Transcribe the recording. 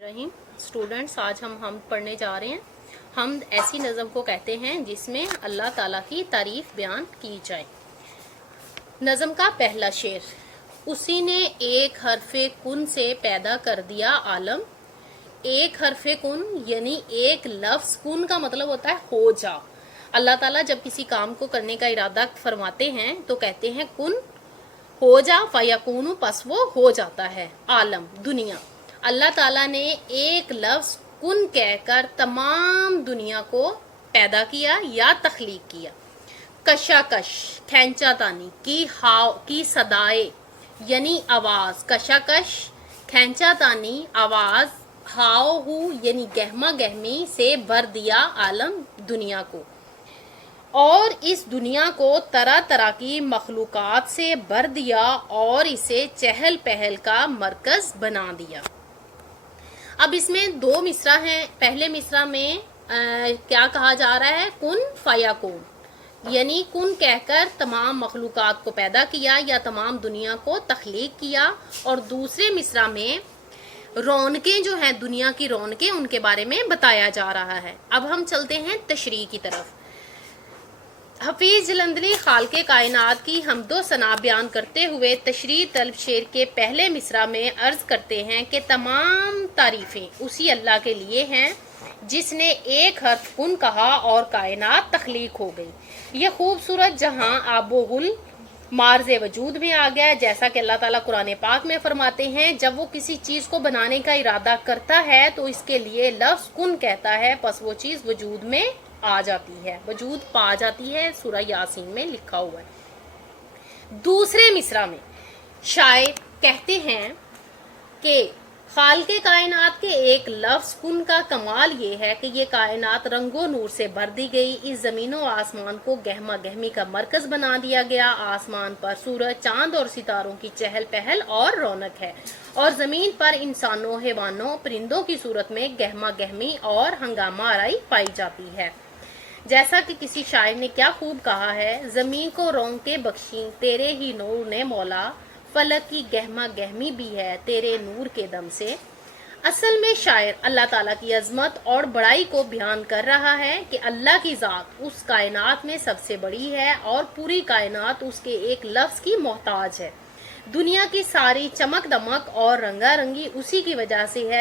रहीम students, आज हम पढ़ने जा रहे हैं। हम ऐसी नज़म को कहते हैं जिसमें अल्लाह ताला की तारीफ बयान की जाए। नज़म का पहला शेर। उसी ने एक हरफे कुन से पैदा कर दिया आलम। एक हरफे कुन यानी एक लफ्ज़, कुन का मतलब होता है हो जा। अल्लाह ताला जब किसी काम को करने का इरादा फरमाते हैं तो कहते हैं कुन, हो जा, फयकूनु, पस वो हो जाता है। आलम दुनिया। अल्लाह ताला ने एक लफ्ज़ कुन कहकर तमाम दुनिया को पैदा किया या तख्लीक किया। कशाकश खैंचातानी की सदाए यानी आवाज़। कशाकश खैंचातानी आवाज़, हाव हु यानी गहमा गहमी से भर दिया आलम दुनिया को, और इस दुनिया को तरह तरह की मखलूक़ात से भर दिया और इसे चहल पहल का मरकज़ बना दिया। अब इसमें दो मिसरा हैं। पहले मिसरा में क्या कहा जा रहा है? कुन फयाकुन यानी कुन कहकर तमाम मखलूक़ात को पैदा किया या तमाम दुनिया को तख्लीक किया। और दूसरे मिसरा में रौनकें जो हैं, दुनिया की रौनकें, उनके बारे में बताया जा रहा है। अब हम चलते हैं तशरीह की तरफ। हफीज जलंधरी खालके कायनात की हमदो सना बयान करते हुए तशरीह तलब शेर के पहले मिसरा में अर्ज करते हैं कि तमाम तारीफ़ें उसी अल्लाह के लिए हैं जिसने एक हर्फ कुन कहा और कायनात तख्लीक हो गई। यह खूबसूरत जहां आबोगुल मार्ज़े वजूद में आ गया, जैसा कि अल्लाह ताला कुरान पाक में फरमाते हैं, जब वो किसी चीज़ को बनाने का इरादा करता है तो इसके लिए लफ्ज़ कुन कहता है, बस वो चीज़ वजूद में आ जाती है, वजूद पा जाती है। सूरह यासीन में लिखा हुआ है। दूसरे मिसरा में शायर कहते हैं कि खालके कायनात के एक लफ्ज़ कुन का कमाल ये है कि ये कायनात रंगो नूर से भर दी गई। इस ज़मीन और आसमान को गहमा गहमी का मरकज़ बना दिया गया। आसमान पर सूरज, चांद और सितारों की चहल पहल और रौनक है, और ज़मीन पर इंसानों, हैवानों, परिंदों की सूरत में गहमा गहमी और हंगामा आराई पाई जाती है। जैसा कि किसी शायर ने क्या खूब कहा है, ज़मीन को रौनके बख्शी तेरे ही नूर ने मौला, फलक की गहमा गहमी भी है तेरे नूर के दम से। असल में शायर अल्लाह ताला की अजमत और बड़ाई को बयान कर रहा है कि अल्लाह की ज़ात उस कायनात में सबसे बड़ी है और पूरी कायनात उसके एक लफ्ज़ की मोहताज है। दुनिया की सारी चमक दमक और रंगारंगी उसी की वजह से है।